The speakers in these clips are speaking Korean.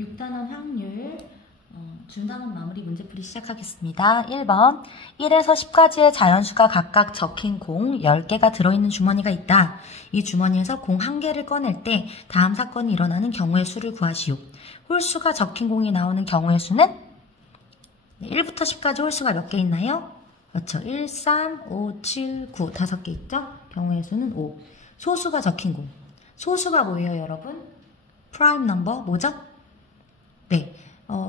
6단원 확률 중단원 마무리 문제풀이 시작하겠습니다. 1번 1에서 10까지의 자연수가 각각 적힌 공 10개가 들어있는 주머니가 있다. 이 주머니에서 공 1개를 꺼낼 때 다음 사건이 일어나는 경우의 수를 구하시오. 홀수가 적힌 공이 나오는 경우의 수는 1부터 10까지 홀수가 몇 개 있나요? 그렇죠. 1, 3, 5, 7, 9 5개 있죠? 경우의 수는 5. 소수가 적힌 공. 소수가 뭐예요, 여러분? 프라임 넘버 뭐죠? 네.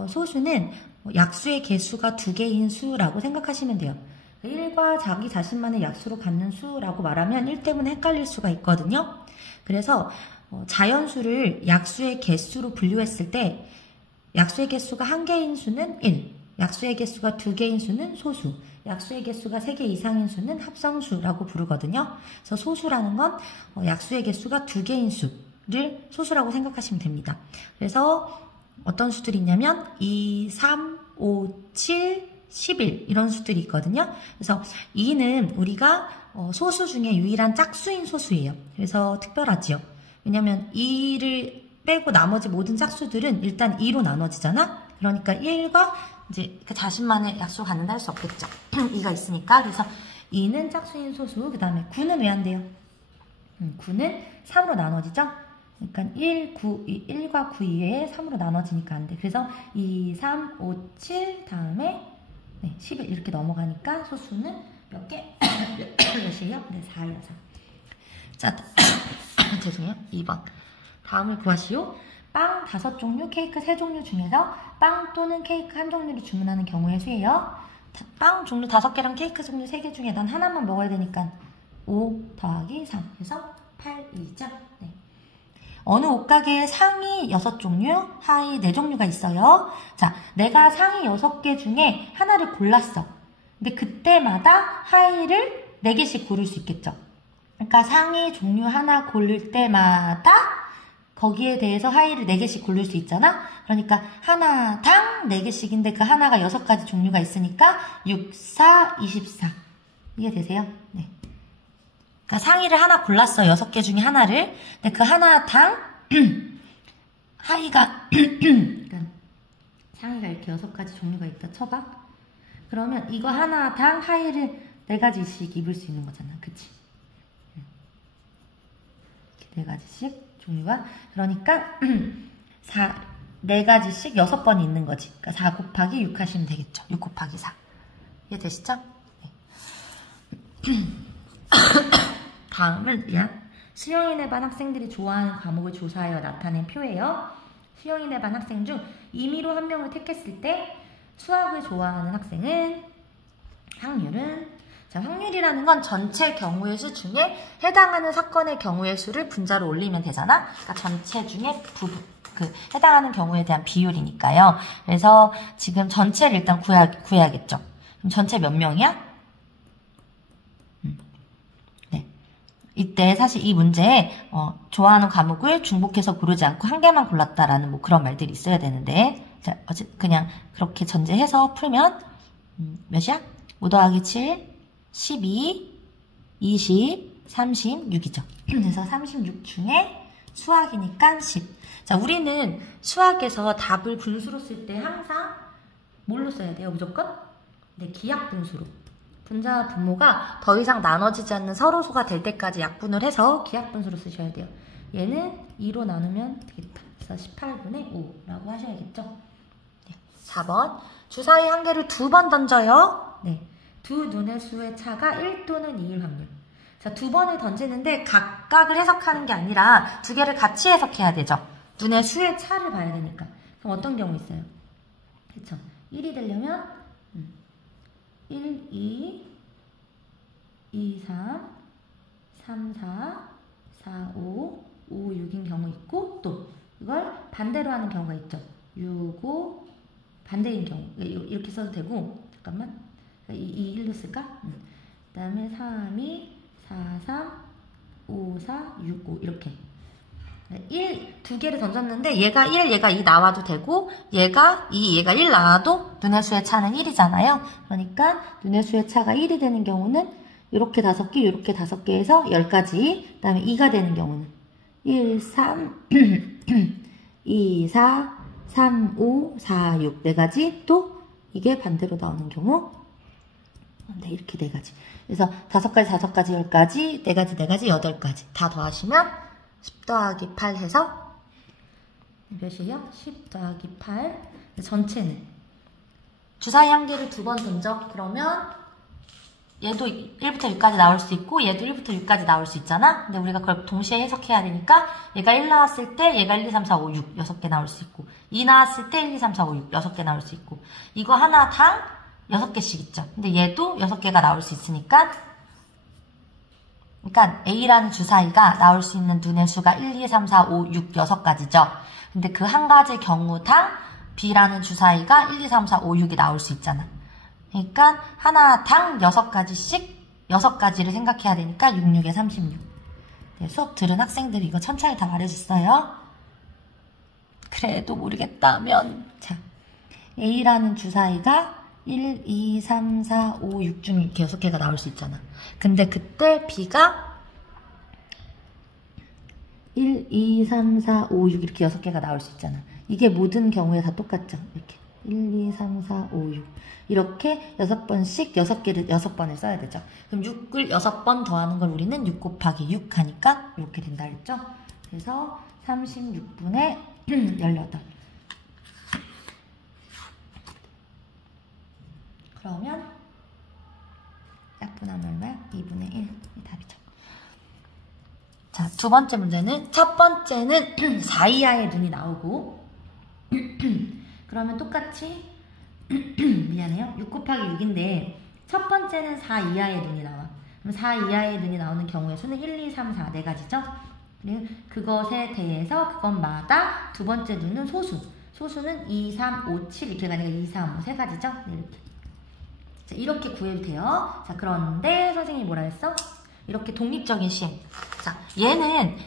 소수는 약수의 개수가 2개인 수라고 생각하시면 돼요. 1과 자기 자신만의 약수로 갖는 수라고 말하면 1 때문에 헷갈릴 수가 있거든요. 그래서 자연수를 약수의 개수로 분류했을 때 약수의 개수가 1개인 수는 1, 약수의 개수가 2개인 수는 소수, 약수의 개수가 3개 이상인 수는 합성수라고 부르거든요. 그래서 소수라는 건 약수의 개수가 2개인 수를 소수라고 생각하시면 됩니다. 그래서 어떤 수들이 있냐면 2, 3, 5, 7, 11 이런 수들이 있거든요. 그래서 2는 우리가 소수 중에 유일한 짝수인 소수예요. 그래서 특별하지요. 왜냐면 2를 빼고 나머지 모든 짝수들은 일단 2로 나눠지잖아. 그러니까 1과 이제 그 자신만의 약수를 갖는다 할 수 없겠죠. 2가 있으니까. 그래서 2는 짝수인 소수. 그 다음에 9는 왜 안 돼요? 9는 3으로 나눠지죠. 그러니까 1과 9 이외에 3으로 나눠지니까 안 돼. 그래서 2, 3, 5, 7 다음에 11 이렇게 넘어가니까 소수는 몇 개? 몇이에요? 네, 4예요. 4. 자, 죄송해요. 2번. 다음을 구하시오. 빵 5종류, 케이크 3종류 중에서 빵 또는 케이크 1종류를 주문하는 경우의 수예요. 빵 종류 5개랑 케이크 종류 3개 중에 난 하나만 먹어야 되니까 5 더하기 3 해서 8이죠. 네. 어느 옷가게에 상의 6종류, 하의 4종류가 있어요. 자, 내가 상의 6개 중에 하나를 골랐어. 근데 그때마다 하의를 4개씩 고를 수 있겠죠. 그러니까 상의 종류 하나 고를 때마다 거기에 대해서 하의를 4개씩 고를 수 있잖아. 그러니까 하나당 4개씩인데 그 하나가 6가지 종류가 있으니까 6, 4, 24. 이해되세요? 네. 그러니까 상의를 하나 골랐어. 6개 중에 하나를. 근데 그 하나당 하의가 그러니까 상의가 이렇게 6가지 종류가 있다 쳐봐. 그러면 이거 하나당 하의를 4가지씩 입을 수 있는 거잖아. 그치? 이렇게 4가지씩 종류가. 그러니까 4가지씩 6번 있는 거지. 그러니까 4 곱하기 6 하시면 되겠죠. 6 곱하기 4. 이해되시죠? 네. 다음은 수영인의 반 학생들이 좋아하는 과목을 조사하여 나타낸 표예요. 수영인의 반 학생 중 임의로 한 명을 택했을 때 수학을 좋아하는 학생은 확률은 자, 확률이라는 건 전체 경우의 수 중에 해당하는 사건의 경우의 수를 분자로 올리면 되잖아. 그러니까 전체 중에 부분 해당하는 경우에 대한 비율이니까요. 그래서 지금 전체를 일단 구해야겠죠. 그럼 전체 몇 명이야? 이때 사실 이 문제에 좋아하는 과목을 중복해서 고르지 않고 한 개만 골랐다라는 뭐 그런 말들이 있어야 되는데 자, 그냥 그렇게 전제해서 풀면 몇이야? 5 더하기 7, 12, 20, 36이죠. 그래서 36 중에 수학이니까 10. 자, 우리는 수학에서 답을 분수로 쓸 때 항상 뭘로 써야 돼요? 무조건? 네, 기하분수로. 분자와 분모가 더 이상 나눠지지 않는 서로수가 될 때까지 약분을 해서 기하분수로 쓰셔야 돼요. 얘는 2로 나누면 되겠다. 그래서 18분의 5라고 하셔야겠죠. 네. 4번. 주사위 한 개를 2번 던져요. 네. 두 눈의 수의 차가 1 또는 2일 확률. 자, 2번을 던지는데 각각을 해석하는 게 아니라 2개를 같이 해석해야 되죠. 눈의 수의 차를 봐야 되니까. 그럼 어떤 경우 있어요? 그쵸? 1이 되려면 1, 2, 2, 3, 3, 4, 4, 5, 5, 6인 경우 있고 또 이걸 반대로 하는 경우가 있죠. 6, 5, 반대인 경우. 이렇게 써도 되고 잠깐만. 2, 1로 쓸까? 그 다음에 3, 2, 4, 3, 5, 4, 6, 5 이렇게 1, 2개를 던졌는데 얘가 1, 얘가 2 나와도 되고 얘가 2, 얘가 1 나와도 눈의 수의 차는 1이잖아요. 그러니까 눈의 수의 차가 1이 되는 경우는 이렇게 5개, 이렇게 5개에서 10가지 그 다음에 2가 되는 경우는 1, 3, 2, 4, 3, 5, 4, 6 네 가지. 또 이게 반대로 나오는 경우 네, 이렇게 네 가지. 그래서 5가지, 5가지, 10가지, 4가지, 4가지, 8가지 다 더하시면 10 더하기 8 해서 몇이에요? 10 더하기 8 전체는 주사위 한 개를 2번 던져. 그러면 얘도 1부터 6까지 나올 수 있고 얘도 1부터 6까지 나올 수 있잖아. 근데 우리가 그걸 동시에 해석해야 되니까 얘가 1 나왔을 때 얘가 1, 2, 3, 4, 5, 6 6개 나올 수 있고 2 나왔을 때 1, 2, 3, 4, 5, 6 6개 나올 수 있고 이거 하나당 6개씩 있죠. 근데 얘도 6개가 나올 수 있으니까 그러니까 A라는 주사위가 나올 수 있는 눈의 수가 1, 2, 3, 4, 5, 6, 6가지죠. 근데 그 한 가지 경우당 B라는 주사위가 1, 2, 3, 4, 5, 6이 나올 수 있잖아. 그러니까 하나당 6가지씩 6가지를 생각해야 되니까 6, 6에 36. 네, 수업 들은 학생들이 이거 천천히 다 말해줬어요. 그래도 모르겠다면 자, A라는 주사위가 1, 2, 3, 4, 5, 6 중 이렇게 6개가 나올 수 있잖아. 근데 그때 B가 1, 2, 3, 4, 5, 6 이렇게 6개가 나올 수 있잖아. 이게 모든 경우에 다 똑같죠. 이렇게 1, 2, 3, 4, 5, 6 이렇게 6번씩 6개를 6번을 써야 되죠. 그럼 6을 6번 더하는 걸 우리는 6 곱하기 6 하니까 이렇게 된다 했죠. 그래서 36분의 18. 그러면 약분하면 얼마야? 2분의 1이 답이죠. 자, 두 번째 문제는 첫 번째는 4 이하의 눈이 나오고 그러면 똑같이 미안해요. 6 곱하기 6인데 첫 번째는 4 이하의 눈이 나와. 그럼 4 이하의 눈이 나오는 경우의 수는 1, 2, 3, 4 네 가지죠. 그리고 그것에 대해서 그것마다 두 번째 눈은 소수. 소수는 2, 3, 5, 7 이렇게 가니까 2, 3, 5 세 가지죠. 네, 이렇게. 자, 이렇게 구해도 돼요. 자, 그런데 선생님이 뭐라 했어? 이렇게 독립적인 시행. 자, 얘는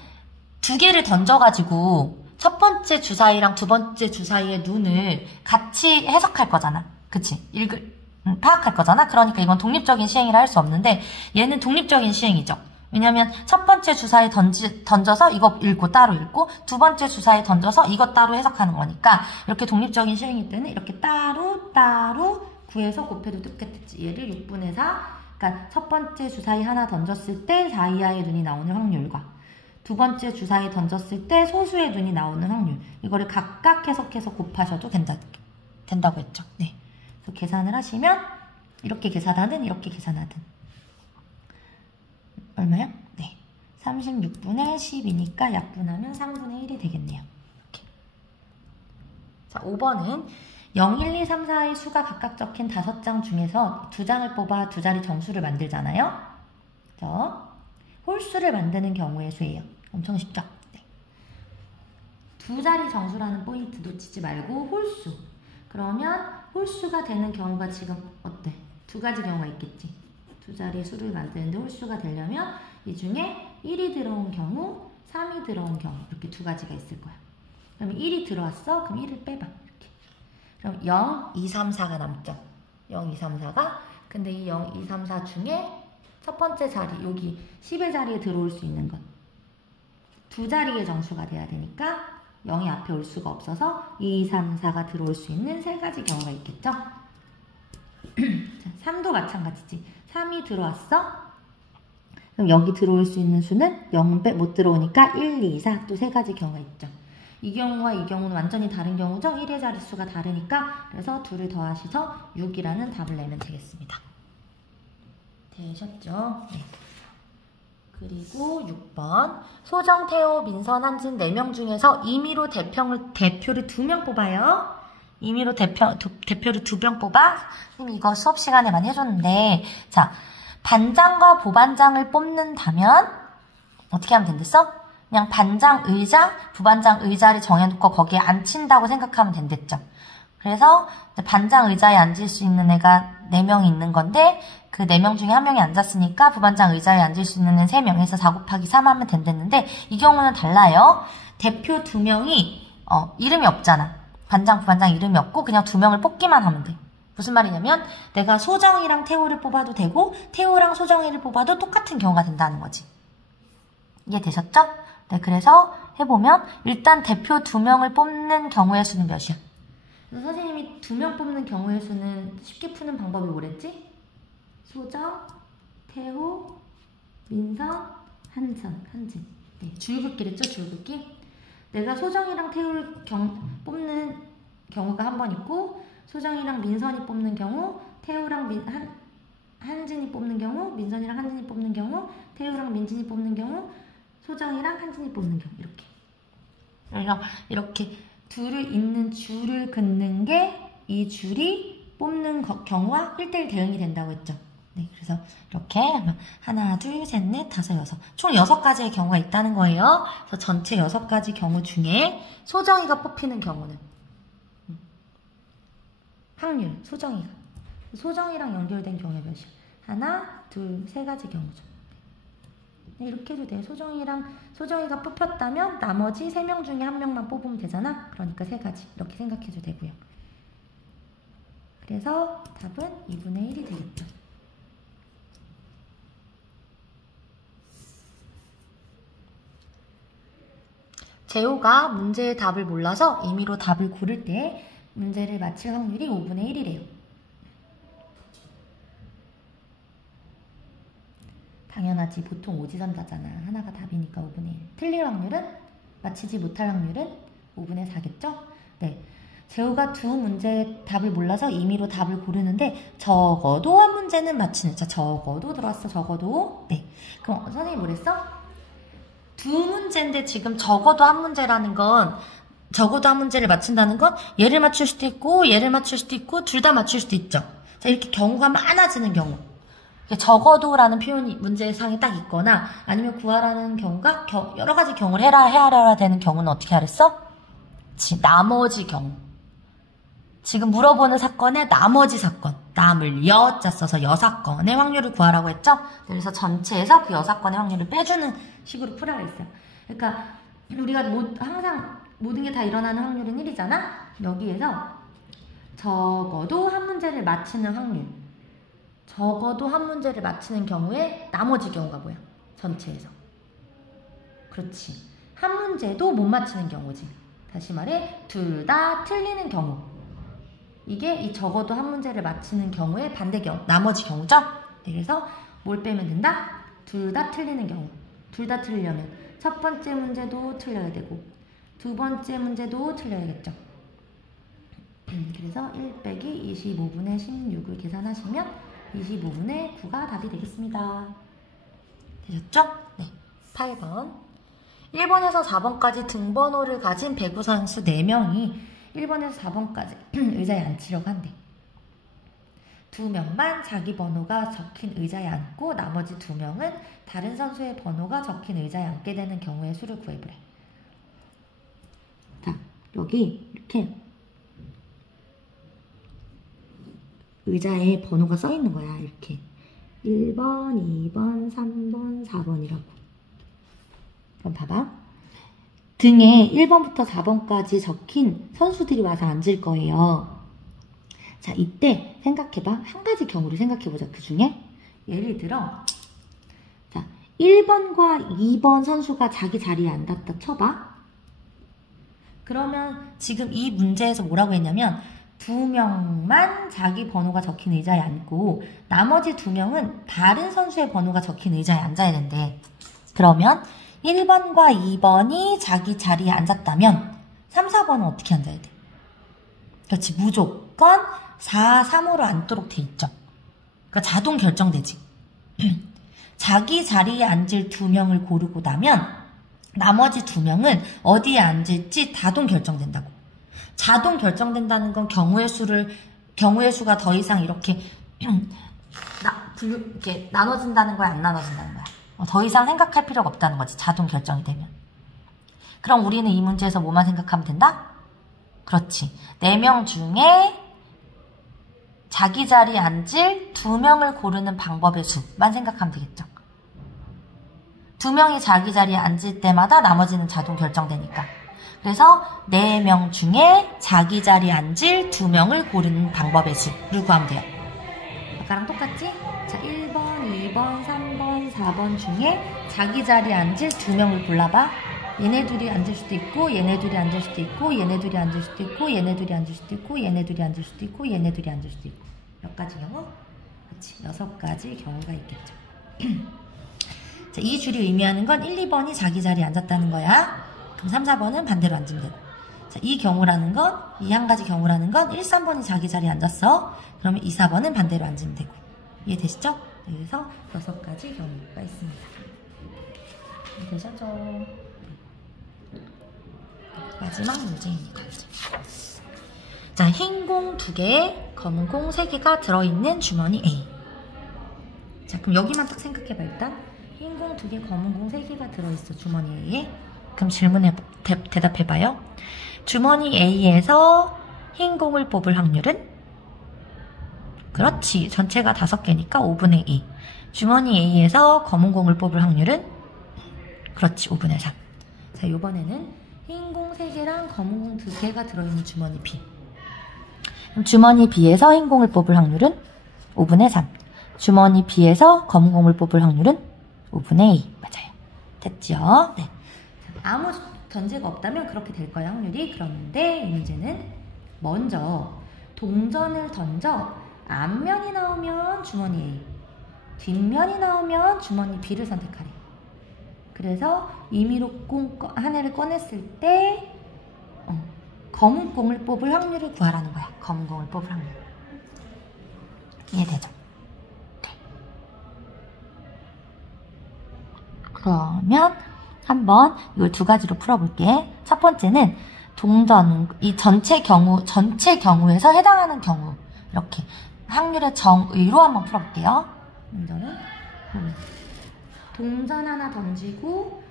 두 개를 던져가지고 첫 번째 주사위랑 두 번째 주사위의 눈을 같이 해석할 거잖아. 그치? 파악할 거잖아. 그러니까 이건 독립적인 시행이라 할 수 없는데 얘는 독립적인 시행이죠. 왜냐면 첫 번째 주사위 던져서 이거 읽고 따로 읽고 두 번째 주사위 던져서 이거 따로 해석하는 거니까 이렇게 독립적인 시행일 때는 이렇게 따로 구해서 곱해도 똑같겠지. 얘를 6분의 4 그러니까 첫 번째 주사위 하나 던졌을 때 4 이하의 눈이 나오는 확률과 두 번째 주사위 던졌을 때 소수의 눈이 나오는 확률 이거를 각각 해석해서 곱하셔도 된다고 했죠. 네. 그래서 계산을 하시면 이렇게 계산하든 이렇게 계산하든 얼마요? 네. 36분의 10이니까 약분하면 3분의 1이 되겠네요. 이렇게. 자, 5번은 0, 1, 2, 3, 4의 수가 각각 적힌 5장 중에서 2장을 뽑아 두 자리 정수를 만들잖아요. 그죠? 홀수를 만드는 경우의 수예요. 엄청 쉽죠? 네. 두 자리 정수라는 포인트 놓치지 말고 홀수. 그러면 홀수가 되는 경우가 지금 어때? 두 가지 경우가 있겠지. 두 자리 수를 만드는데 홀수가 되려면 이 중에 1이 들어온 경우, 3이 들어온 경우 이렇게 두 가지가 있을 거야. 그럼 1이 들어왔어? 그럼 1을 빼봐. 그럼 0, 2, 3, 4가 남죠. 0, 2, 3, 4가. 근데 이 0, 2, 3, 4 중에 첫 번째 자리, 여기 10의 자리에 들어올 수 있는 건 두 자리의 정수가 돼야 되니까 0이 앞에 올 수가 없어서 2, 3, 4가 들어올 수 있는 세 가지 경우가 있겠죠. 자, 3도 마찬가지지. 3이 들어왔어? 그럼 여기 들어올 수 있는 수는 0 못 들어오니까 1, 2, 4 또 세 가지 경우가 있죠. 이 경우와 이 경우는 완전히 다른 경우죠. 1의 자릿수가 다르니까 그래서 둘을 더하셔서 6이라는 답을 내면 되겠습니다. 되셨죠? 네. 그리고 6번 소정, 태호, 민선, 한진 4명 중에서 임의로 대표를 2명 뽑아요. 임의로 대표를 2명 뽑아. 선생님이 이거 수업 시간에 많이 해줬는데 자, 반장과 부반장을 뽑는다면 어떻게 하면 된댔어? 그냥 반장 의자, 부반장 의자를 정해놓고 거기에 앉힌다고 생각하면 된댔죠. 그래서 반장 의자에 앉을 수 있는 애가 4명이 있는 건데 그 4명 중에 1명이 앉았으니까 부반장 의자에 앉을 수 있는 애 3명에서 4 곱하기 3 하면 된댔는데 이 경우는 달라요. 대표 2명이 이름이 없잖아. 반장, 부반장 이름이 없고 그냥 2명을 뽑기만 하면 돼. 무슨 말이냐면 내가 소정이랑 태호를 뽑아도 되고 태호랑 소정이를 뽑아도 똑같은 경우가 된다는 거지. 이해되셨죠? 네, 그래서 해보면 일단 대표 2명을 뽑는 경우의 수는 몇이야? 그래서 선생님이 2명 뽑는 경우의 수는 쉽게 푸는 방법이 뭐랬지? 소정, 태호, 민선, 한진. 네, 줄긋기랬죠, 줄긋기. 내가 소정이랑 태호를 뽑는 경우가 한 번 있고, 소정이랑 민선이 뽑는 경우, 태호랑 한진이 뽑는 경우, 민선이랑 한진이 뽑는 경우, 태호랑 민진이 뽑는 경우, 소정이랑 한진이 뽑는 경우, 이렇게. 그래서 이렇게 둘을 잇는 줄을 긋는 게 이 줄이 뽑는 경우와 1대1 대응이 된다고 했죠. 네, 그래서 이렇게 하면 하나, 둘, 셋, 넷, 다섯, 여섯. 총 6가지의 경우가 있다는 거예요. 그래서 전체 6가지 경우 중에 소정이가 뽑히는 경우는 확률, 소정이랑 연결된 경우가 몇이야? 하나, 둘, 3가지 경우죠. 네, 이렇게 해도 돼요. 소정이가 뽑혔다면 나머지 3명 중에 1명만 뽑으면 되잖아. 그러니까 3가지. 이렇게 생각해도 되고요. 그래서 답은 2분의 1이 되겠죠. 재호가 문제의 답을 몰라서 임의로 답을 고를 때 문제를 맞힐 확률이 5분의 1이래요. 당연하지. 보통 오지선다잖아. 하나가 답이니까 5분의 1. 틀릴 확률은? 맞히지 못할 확률은? 5분의 4겠죠? 네. 재호가 2 문제의 답을 몰라서 임의로 답을 고르는데 적어도 한 문제는 맞히는. 자, 적어도 들어왔어. 적어도. 네. 그럼 선생님이 뭐랬어? 2 문제인데 지금 적어도 한 문제라는 건 적어도 한 문제를 맞춘다는 건 얘를 맞출 수도 있고 얘를 맞출 수도 있고 둘 다 맞출 수도 있죠. 자, 이렇게 경우가 많아지는 경우. 적어도라는 표현이 문제상에 딱 있거나 아니면 구하라는 경우가 여러 가지 경우를 헤아려야 되는 경우는 어떻게 하랬어? 나머지 경우. 지금 물어보는 사건의 나머지 사건. 남을 여자 써서 여사건의 확률을 구하라고 했죠? 그래서 전체에서 그 여사건의 확률을 빼주는 식으로 풀라고 했어요. 그러니까 우리가 항상 모든 게 다 일어나는 확률은 1이잖아? 여기에서 적어도 한 문제를 맞히는 확률. 적어도 한 문제를 맞히는 경우에 나머지 경우가 뭐야? 전체에서. 그렇지. 한 문제도 못 맞히는 경우지. 다시 말해 둘 다 틀리는 경우. 이게 이 적어도 한 문제를 맞히는 경우의 반대 경우, 나머지 경우죠? 네, 그래서 뭘 빼면 된다? 둘 다 틀리는 경우. 둘 다 틀리려면 첫 번째 문제도 틀려야 되고 두 번째 문제도 틀려야겠죠. 그래서 1 빼기 25분의 16을 계산하시면 25분의 9가 답이 되겠습니다. 되셨죠? 네. 8번. 1번에서 4번까지 등번호를 가진 배구 선수 4명이 1번에서 4번까지 의자에 앉히려고 한대. 2명만 자기 번호가 적힌 의자에 앉고 나머지 2명은 다른 선수의 번호가 적힌 의자에 앉게 되는 경우의 수를 구해보래. 자, 여기 이렇게 의자에 번호가 써 있는 거야. 이렇게 1번, 2번, 3번, 4번이라고. 그럼 봐봐. 등에 1번부터 4번까지 적힌 선수들이 와서 앉을 거예요. 자, 이때 생각해봐. 한 가지 경우를 생각해보자. 그 중에 예를 들어 자, 1번과 2번 선수가 자기 자리에 앉았다 쳐봐. 그러면 지금 이 문제에서 뭐라고 했냐면 2명만 자기 번호가 적힌 의자에 앉고 나머지 2명은 다른 선수의 번호가 적힌 의자에 앉아야 된대. 그러면 1번과 2번이 자기 자리에 앉았다면 3, 4번은 어떻게 앉아야 돼? 그렇지. 무조건 4, 3으로 앉도록 돼 있죠. 그러니까 자동 결정되지. 자기 자리에 앉을 2명을 고르고 나면 나머지 2명은 어디에 앉을지 자동 결정된다고. 자동 결정된다는 건 경우의 수가 더 이상 이렇게 나눠진다는 거야, 안 나눠진다는 거야? 더 이상 생각할 필요가 없다는 거지. 자동 결정이 되면. 그럼 우리는 이 문제에서 뭐만 생각하면 된다? 그렇지. 4명 중에 자기 자리에 앉을 2명을 고르는 방법의 수만 생각하면 되겠죠. 2명이 자기 자리에 앉을 때마다 나머지는 자동 결정되니까. 그래서 4명 중에 자기 자리에 앉을 2명을 고르는 방법의 수를 구하면 돼요. 아까랑 똑같지? 자, 1번, 2번, 3번, 4번 중에 자기 자리에 앉을 2명을 골라봐. 얘네 둘이 앉을 수도 있고 얘네 둘이 앉을 수도 있고 얘네 둘이 앉을 수도 있고 얘네 둘이 앉을 수도 있고 얘네 둘이 앉을 수도 있고 얘네 둘이 앉을 수도 있고 몇 가지 경우? 그렇지. 6가지 경우가 있겠죠. 자, 이 줄이 의미하는 건 1, 2번이 자기 자리에 앉았다는 거야. 그럼 3, 4번은 반대로 앉으면 되고. 자, 이 경우라는 건, 이 한 가지 경우라는 건 1, 3번이 자기 자리에 앉았어. 그러면 2, 4번은 반대로 앉으면 되고. 이해되시죠? 그래서 6가지 경우가 있습니다. 이해되셨죠? 마지막 문제입니다. 자, 흰 공 2개, 검은 공 3개가 들어있는 주머니 A. 자, 그럼 여기만 딱 생각해봐, 일단. 흰 공 2개, 검은 공 3개가 들어있어, 주머니 A에. 그럼 질문에 대답해봐요. 주머니 A에서 흰 공을 뽑을 확률은? 그렇지. 전체가 5개니까 5분의 2. 주머니 A에서 검은 공을 뽑을 확률은? 그렇지. 5분의 3. 자, 이번에는 흰 공 3개랑 검은 공 2개가 들어있는 주머니 B. 그럼 주머니 B에서 흰 공을 뽑을 확률은? 5분의 3. 주머니 B에서 검은 공을 뽑을 확률은? 5분의 2. 맞아요. 됐죠? 네. 아무 전제가 없다면 그렇게 될 거예요, 확률이. 그런데 이 문제는 먼저 동전을 던져 앞면이 나오면 주머니 A, 뒷면이 나오면 주머니 B를 선택하래. 그래서 임의로 공 하나를 꺼냈을 때 검은 공을 뽑을 확률을 구하라는 거야. 검은 공을 뽑을 확률. 이해되죠? 네. 그러면 한번 이걸 2가지로 풀어볼게. 첫 번째는 동전, 이 전체 경우에서 해당하는 경우. 이렇게 확률의 정의로 한번 풀어볼게요. 먼저는 동전 하나 던지고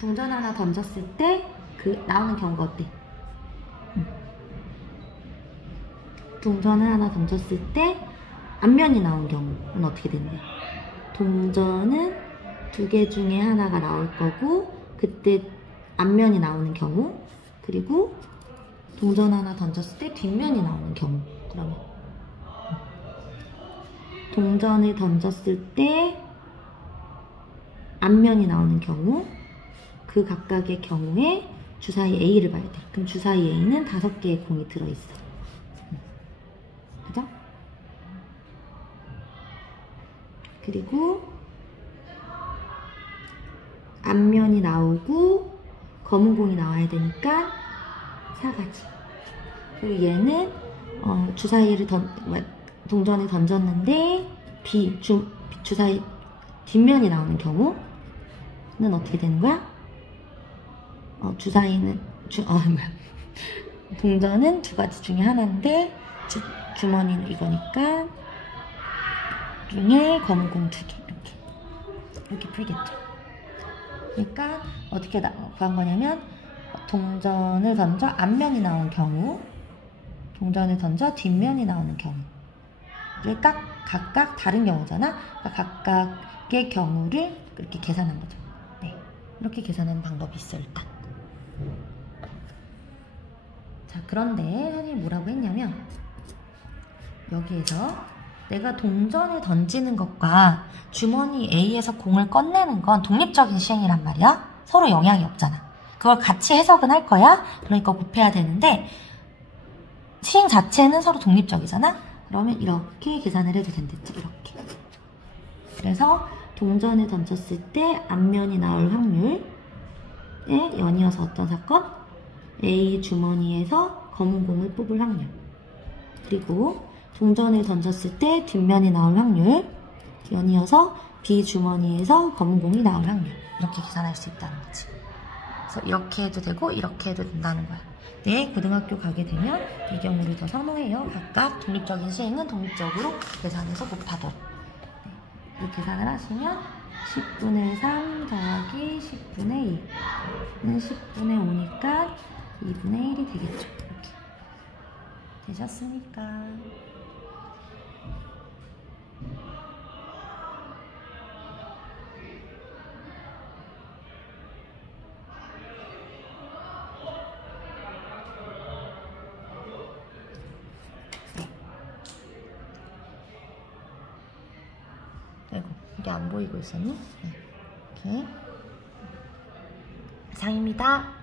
동전 하나 던졌을 때 그 나오는 경우가 어때? 동전을 하나 던졌을 때 앞면이 나온 경우는 어떻게 되는 거야? 동전은 2개 중에 하나가 나올 거고 그때 앞면이 나오는 경우, 그리고 동전 하나 던졌을 때 뒷면이 나오는 경우. 그러면 동전을 던졌을 때 앞면이 나오는 경우, 그 각각의 경우에 주사위 A를 봐야 돼. 그럼 주사위 A는 5개의 공이 들어있어. 그죠? 그리고 앞면이 나오고 검은 공이 나와야 되니까 4가지. 그리고 얘는 주사위를 동전을 던졌는데 주사위 뒷면이 나오는 경우는 어떻게 되는 거야? 동전은 2가지 중에 하나인데 주머니는 이거니까 중에 검은 공 2개 이렇게 풀겠죠. 그러니까 어떻게 구한 거냐면 동전을 던져 앞면이 나온 경우, 동전을 던져 뒷면이 나오는 경우를 각각 다른 경우잖아. 그러니까 각각의 경우를 이렇게 계산한 거죠. 네, 이렇게 계산하는 방법이 있어 일단. 자, 그런데 선생님이 뭐라고 했냐면 여기에서 내가 동전을 던지는 것과 주머니 A에서 공을 꺼내는 건 독립적인 시행이란 말이야. 서로 영향이 없잖아. 그걸 같이 해석은 할 거야. 그러니까 곱해야 되는데 시행 자체는 서로 독립적이잖아. 그러면 이렇게 계산을 해도 된댔죠. 이렇게. 그래서 동전을 던졌을 때 앞면이 나올 확률에 연이어서 어떤 사건? A 주머니에서 검은 공을 뽑을 확률. 그리고 동전을 던졌을 때 뒷면이 나올 확률, 연이어서 B 주머니에서 검은 공이 나올 확률. 이렇게 계산할 수 있다는 거지. 그래서 이렇게 해도 되고 이렇게 해도 된다는 거야. 네, 고등학교 가게 되면 이 경우를 더 선호해요. 각각 독립적인 시행은 독립적으로 계산해서 곱하도록. 네, 이 계산을 하시면 10분의 3 더하기 10분의 2는 10분의 5니까 2분의 1이 되겠죠. 이렇게. 되셨습니까? 아이고, 이게 안 보이고 있었니? 네. 이렇게. 이상입니다.